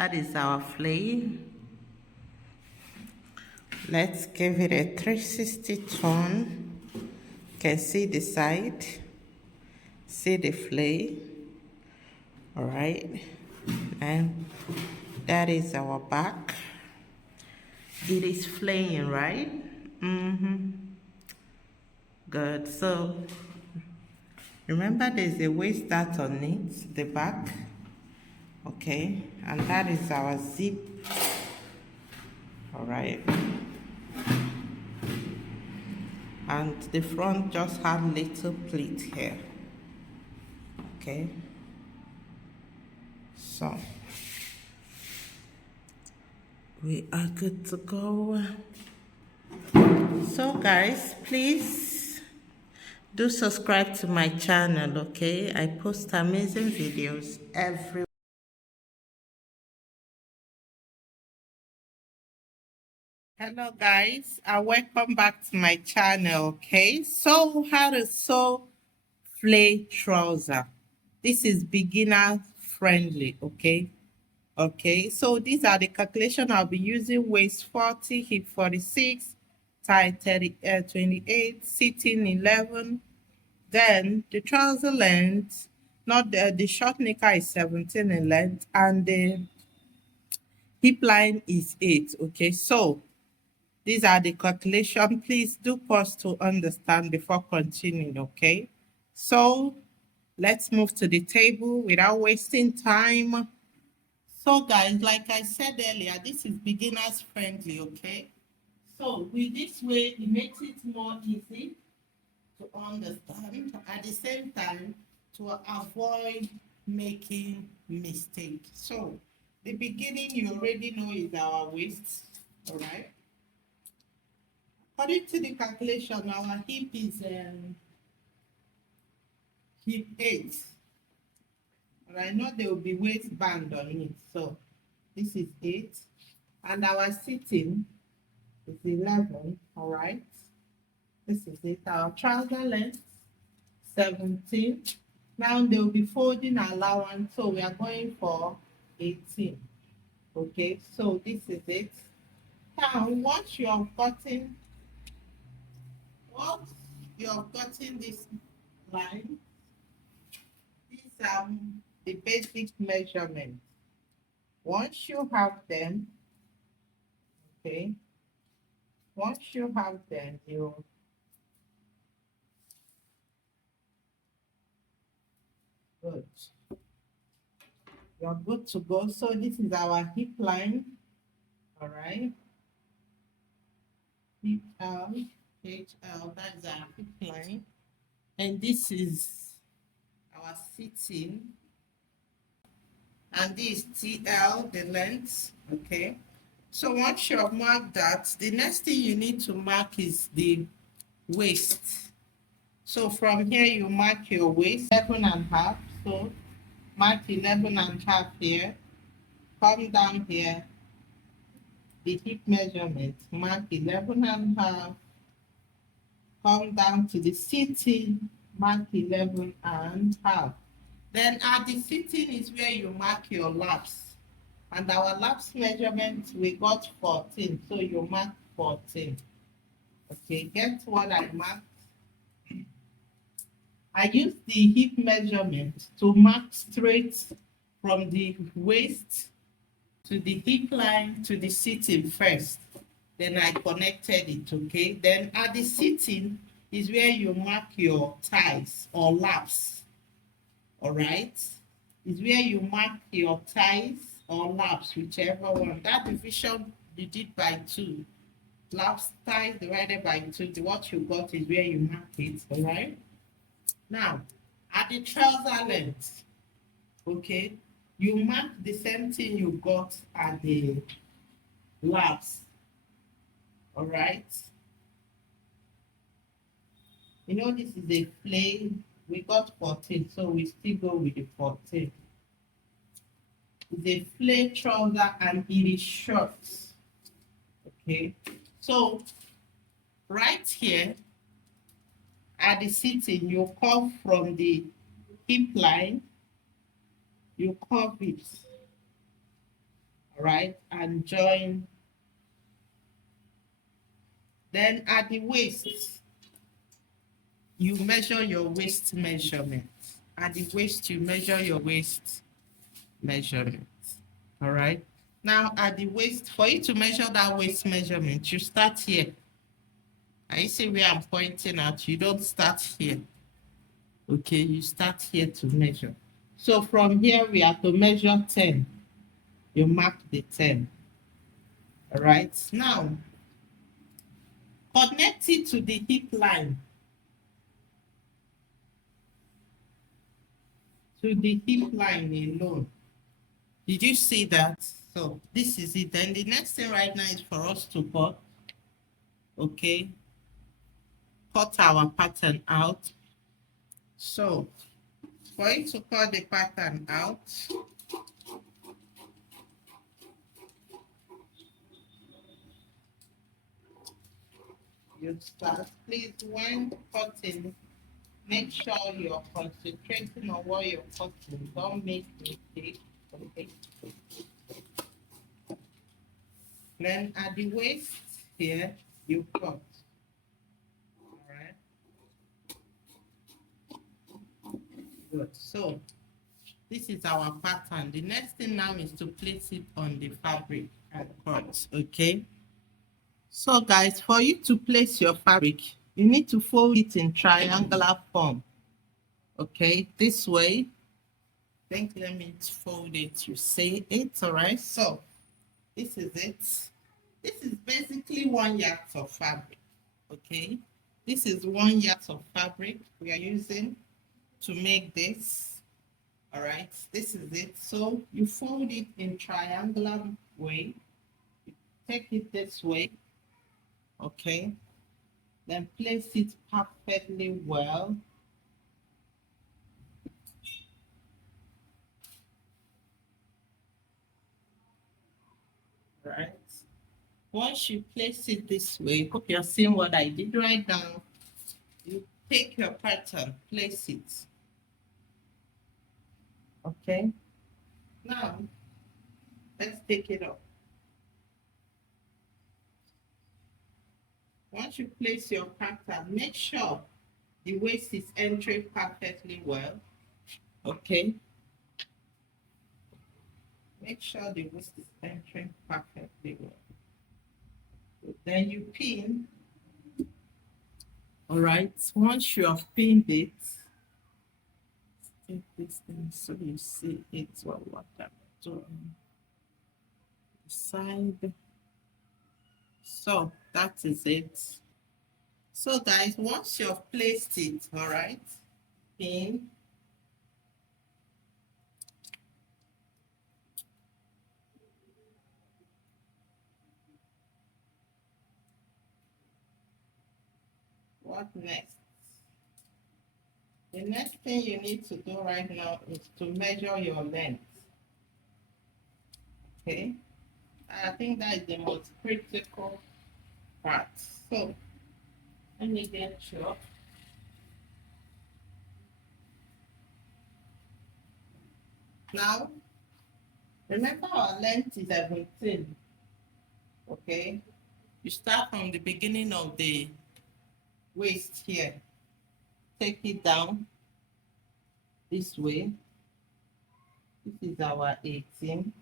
That is our flay. Let's give it a 360 turn. You can see the side, see the flay. All right, and that is our back. It is flaying, right? Good. So remember, there's a waist dart on it, the back. Okay, and that is our zip. All right, and the front just have little pleat here. Okay, so we are good to go. So guys, please do subscribe to my channel. Okay, I post amazing videos every. Hello guys, and welcome back to my channel. Okay, so how to sew flay trouser. This is beginner friendly. Okay, so these are the calculation I'll be using: waist 40, hip 46, tie 28, sitting 11. Then the trouser length, not the short knicker is 17 in length, and the hip line is 8. Okay, so these are the calculation. Please do pause to understand before continuing. Okay, so let's move to the table without wasting time. So guys, like I said earlier, this is beginners friendly. Okay, so with this way, it makes it more easy to understand, at the same time to avoid making mistakes. So the beginning, you already know, is our waist. All right, according to the calculation, our hip is hip 8. And I know there will be waistband on it, so this is 8, and our sitting is 11. All right, this is it. Our trouser length 17. Now they will be folding allowance, so we are going for 18. Okay, so this is it. Now once you have gotten this line, these are the basic measurements. Once you have them, okay, good. You're good to go. So this is our hip line. All right. Hip L, HL, that's our hip line. And this is our sitting. And this TL, the length. Okay. So once you have marked that, the next thing you need to mark is the waist. So from here, you mark your waist 11.5. So mark 11.5 here. Come down here. The hip measurement, mark 11.5. Come down to the sitting, mark 11.5. Then at the sitting is where you mark your laps. And our laps measurement, we got 14. So you mark 14. Okay, get what I marked? I used the hip measurement to mark straight from the waist to the hip line to the sitting first. Then I connected it. Okay, then at the sitting is where you mark your thighs or laps. All right, is where you mark your thighs or laps, whichever one. That division you did by 2. Laps, thighs divided by 2. What you got is where you mark it. All right. Now, at the trouser length, okay, you mark the same thing you got at the laps. All right. You know, this is a plain. We got 14, so we still go with the 14. It's a flay trouser and it is short. Okay, so right here at the sitting, you curve from the hip line, you curve it. right, and join. Then at the waist, you measure your waist measurement. At the waist, you measure your waist measurement. All right. Now at the waist, for you to measure that waist measurement, you start here. I see where I'm pointing at. You don't start here. Okay, you start here to measure. So from here, we have to measure 10. You mark the 10. All right. Now, connect it to the hip line. To the hip line alone. Did you see that? So this is it. Then the next thing right now is for us to cut. Okay. Cut our pattern out. So for you to cut the pattern out, you start. Please, when cutting, make sure you're concentrating on what you're cutting. Don't make mistakes. Okay. Then at the waist here, you cut. All right. Good. So this is our pattern. The next thing now is to place it on the fabric and cut. Okay. So guys, for you to place your fabric, you need to fold it in triangular form. Okay, this way. I think let me fold it. You see it, all right? So this is it. This is basically 1 yard of fabric. Okay, this is 1 yard of fabric we are using to make this. All right, this is it. So you fold it in triangular way. You take it this way. Okay, then place it perfectly well. Right. Once you place it this way, hope you're seeing what I did right now. You take your pattern, place it. Okay. Now, let's take it up. Once you place your pattern, make sure the waist is entering perfectly well. Okay. Make sure the waist is entering perfectly well. Then you pin. All right. Once you have pinned it, take this thing so you see it well what I'm doing. Side. So that is it. So guys, once you've placed it, all right, pin. What next? The next thing you need to do right now is to measure your length. Okay, I think that is the most critical part. So let me get you. Now, remember our length is 17. Okay, you start from the beginning of the waist here. Take it down this way. This is our 18.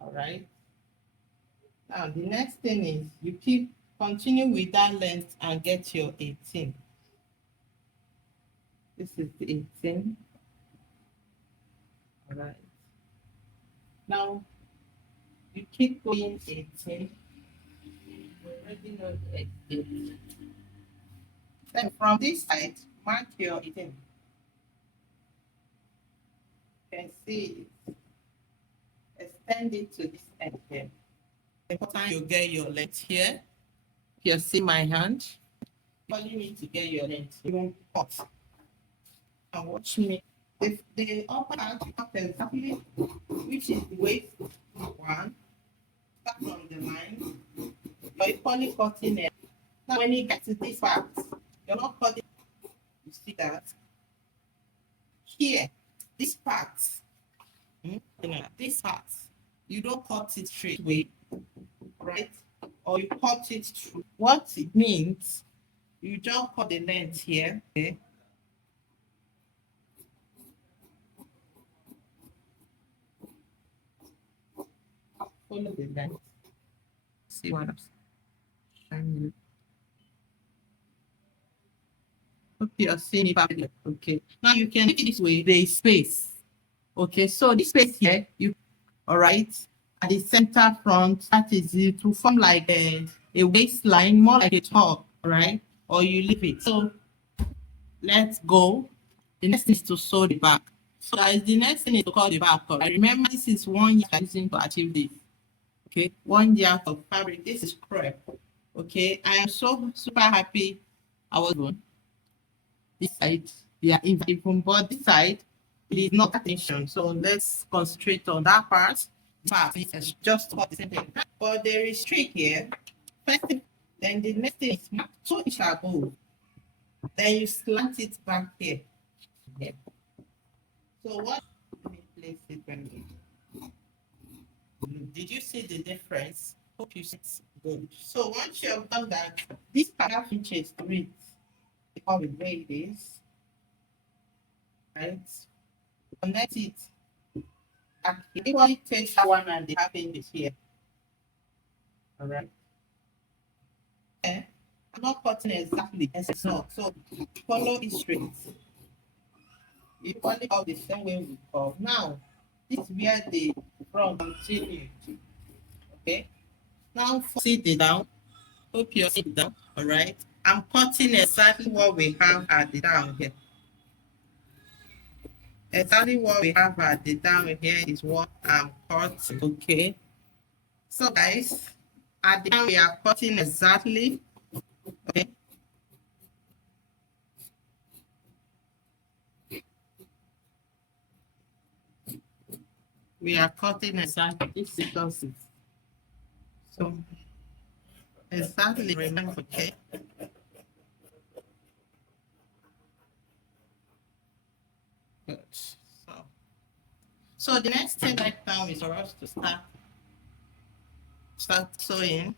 All right. Now the next thing is you continue with that length and get your 18. This is the 18. All right. Now you keep going 18. You already know the 18. Then from this side, mark your 18. You can see it. Extend it to this end here. Important you get your length here. You see my hand. All you need to get your length. You won't cut. And watch me. If the upper hand up exactly, which is the waist one, start from the line. You're equally cutting it. Now when you get to this part, you're not cutting. You see that? Here, this part, this part. You don't cut it straight away, right? Or you cut it through. What it means, you just cut the length here, okay? Follow the length. See what I'm saying? Hope you're seeing it perfectly. Okay. Now you can do it this way. There is space. Okay. So this space here, you all right, at the center front, that is it to form like a waistline, more like a top, all right? Or you leave it. So let's go. The next thing is to sew the back. So guys, the next thing is to cut the back. All right? Remember, this is 1 year using to achieve this. Okay, 1 year of fabric. This is crepe. Okay, I am so super happy I was born. This side, yeah, even but this side, it is not attention. So let's concentrate on that part. It's just what the same thing. But there is trick here. First thing, then the next thing is mark 2 inch above. Then you slant it back here. Yeah. So what? Let me place it when did you see the difference? Hope you see it's good. So once you have done that, this half inches to it, how the way it is, right? Connect it. It equally takes 1.5 inches here. All right. Okay. I'm not cutting exactly as it's not. So follow it straight. You equally out the same way we curve. Now, this is where the front continue. Okay. Now sit it down. Hope you're sitting down. All right. I'm cutting exactly what we have at the down here. Exactly what we have at the down here is what I'm cutting. Okay. So guys, at the down we are cutting exactly. Okay. We are cutting exactly this because so exactly remember. Okay. Good. So the next thing right now is for us to start sewing.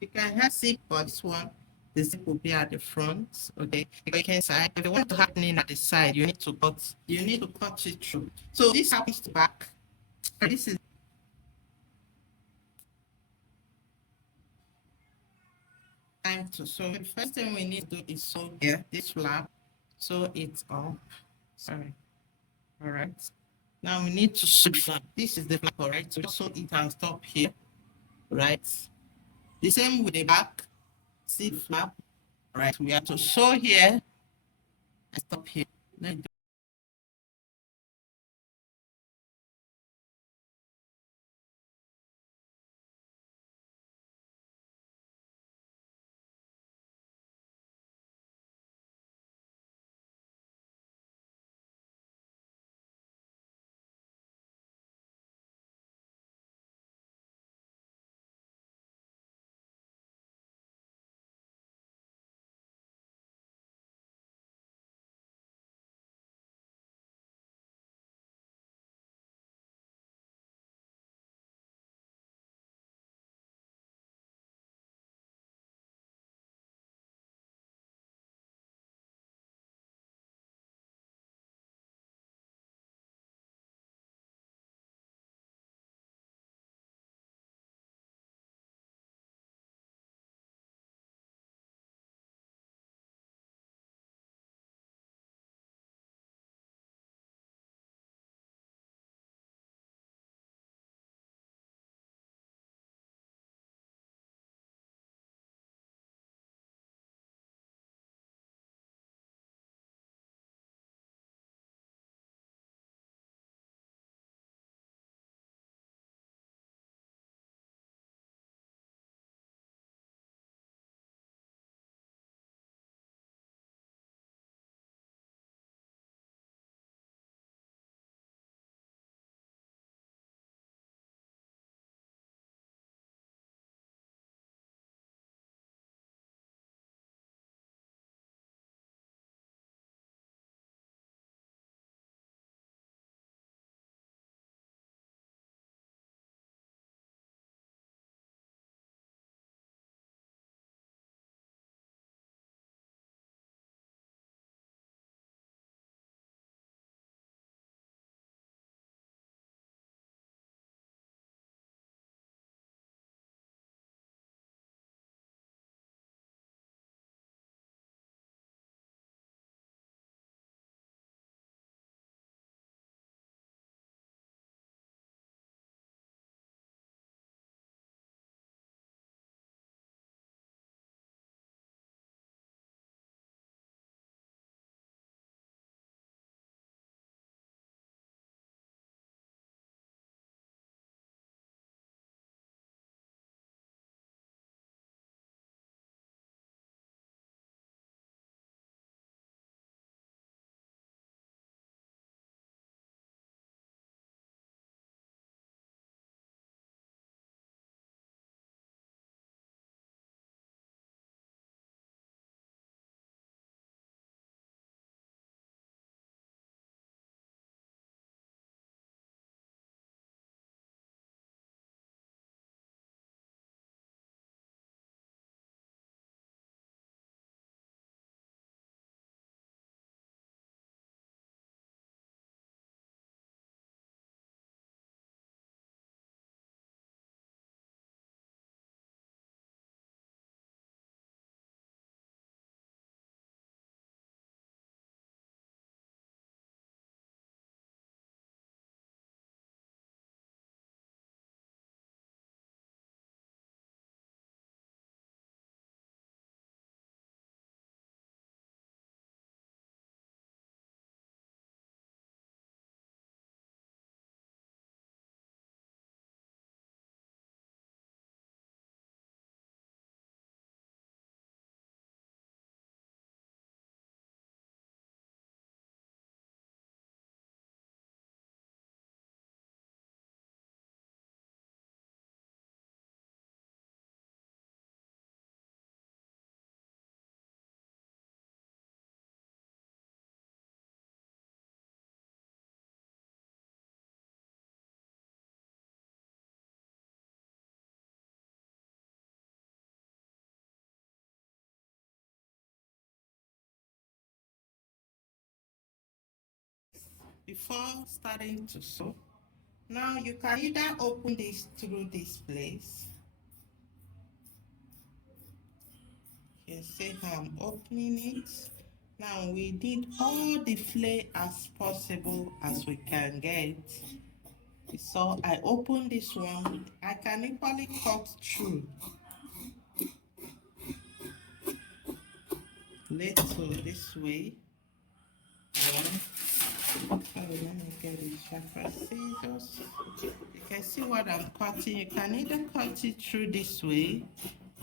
You can have zip for this one. The zip will be at the front. Okay. You can say if you want to happen at the side, you need to cut it through. So this happens to back. This is time to sew. The first thing we need to do is sew here, this flap. Sew it up. Sorry. All right. Now we need to sew the flap. This is the flap, all right? So just sew it and stop here. Right. The same with the back. See the flap. Right. We have to sew here and stop here. Then before starting to sew, now you can either open this through this place. You can see how I'm opening it. Now we need all the flay as possible as we can get. So I open this one. I can equally cut through little this way. Oh, let me get the sharper scissors. You can see what I'm cutting. You can either cut it through this way,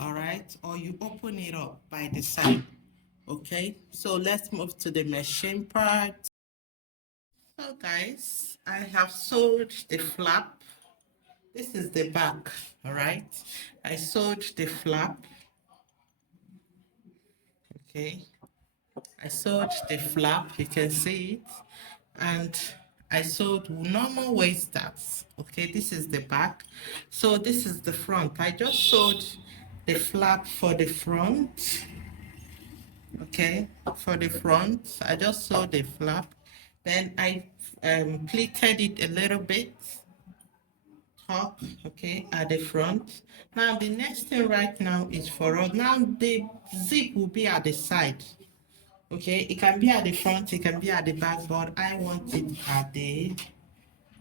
all right, or you open it up by the side. Okay, so let's move to the machine part. So guys, I have sewed the flap. This is the back, all right. I sewed the flap. Okay, I sewed the flap, you can see it, and I sewed normal waist straps. Okay, this is the back. So this is the front. I just sewed the flap for the front. Okay, for the front, I just sewed the flap. Then I pleated it a little bit top, okay, at the front. Now the next thing right now is for us. Now the zip will be at the side. Okay, it can be at the front, it can be at the back, but I want it at the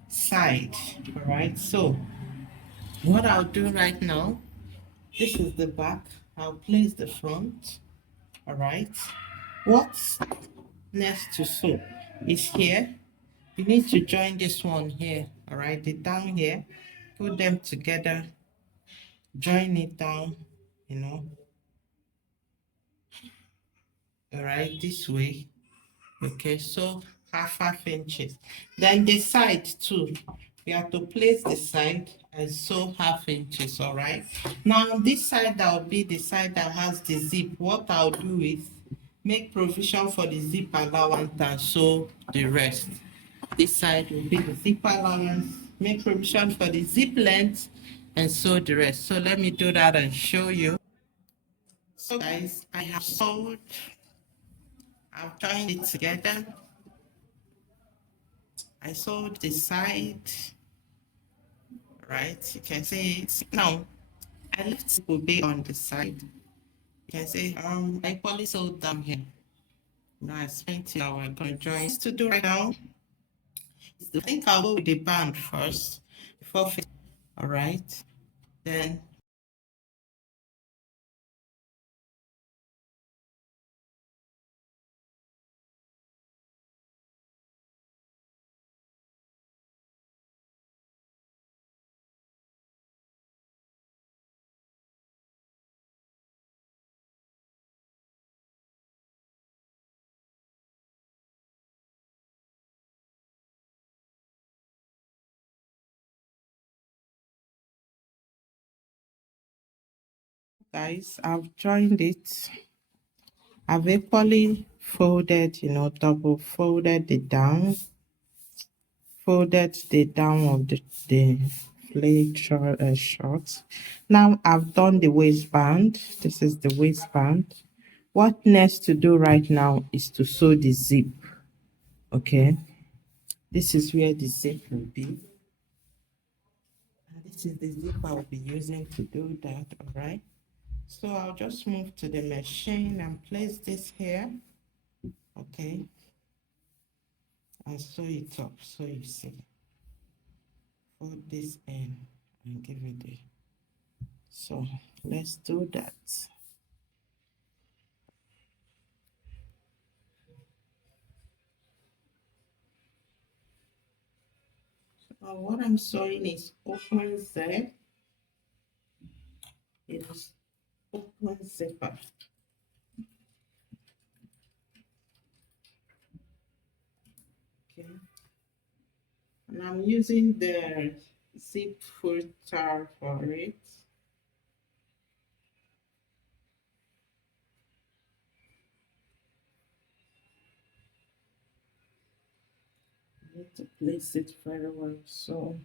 side. All right, so what I'll do right now, this is the back, I'll place the front. All right, what's next to sew is here. You need to join this one here. All right, the down here, put them together, join it down, you know, all right, this way. Okay, so half inches. Then the side too, we have to place the side and sew half inches. All right, now this side, that will be the side that has the zip. What I'll do is make provision for the zip allowance and sew the rest. This side will be the zip allowance, make provision for the zip length and sew the rest. So let me do that and show you. So guys, I have sewed, I've joined it together. I sewed the side, right? You can see it. Now, I left it will be on the side. You can see I equally sewed down here. Now I spent it. Now we're going to join. To do right now, I think I'll go with the band first before finishing. All right. Then guys, I've joined it. I've equally folded, double folded the down, folded the down of the flayed short. Now I've done the waistband. This is the waistband. What next to do right now is to sew the zip. Okay, this is where the zip will be. And this is the zip I will be using to do that. All right. So I'll just move to the machine and place this here. Okay. And sew it up so you see. Fold this in and give it a. So let's do that. What I'm sewing is open zip. It is open zipper. Okay. And I'm using the zip filter for it. I need to place it very well. So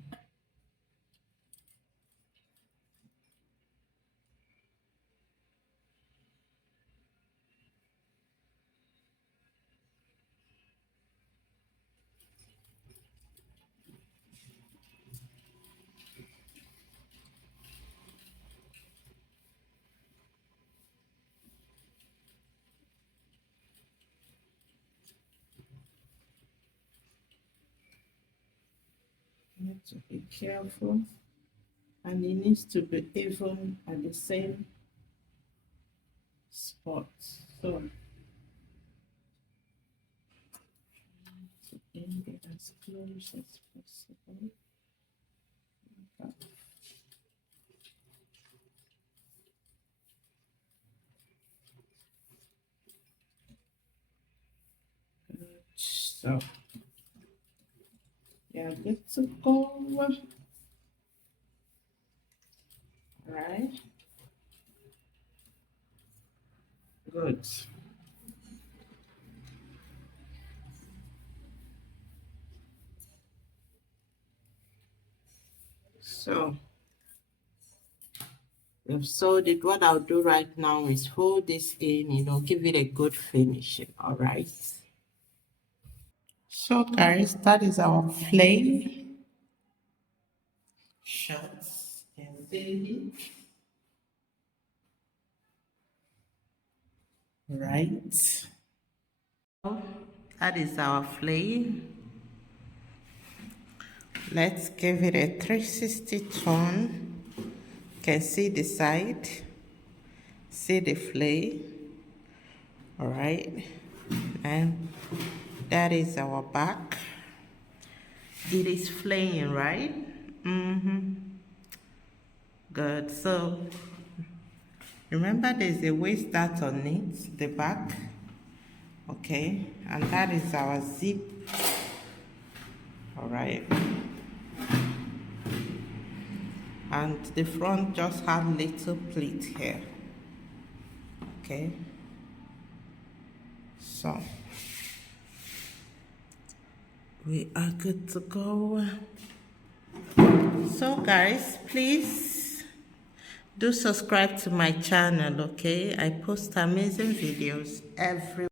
need to be careful, and it needs to be even at the same spot. So to end it as close as possible. Okay. Good. So yeah, good to go. Right. Good. So we've sewed it. What I'll do right now is hold this in, give it a good finishing. All right. So guys, that is our flay shirts and baby. Right. That is our flay. Let's give it a 360 turn. You can see the side, see the flay. All right, and that is our back. It is flaying, right? Good. So remember, there's a waist dart on it, the back. Okay, and that is our zip. All right, and the front just had little pleat here. Okay, so we are good to go. So guys, please do subscribe to my channel. Okay, I post amazing videos every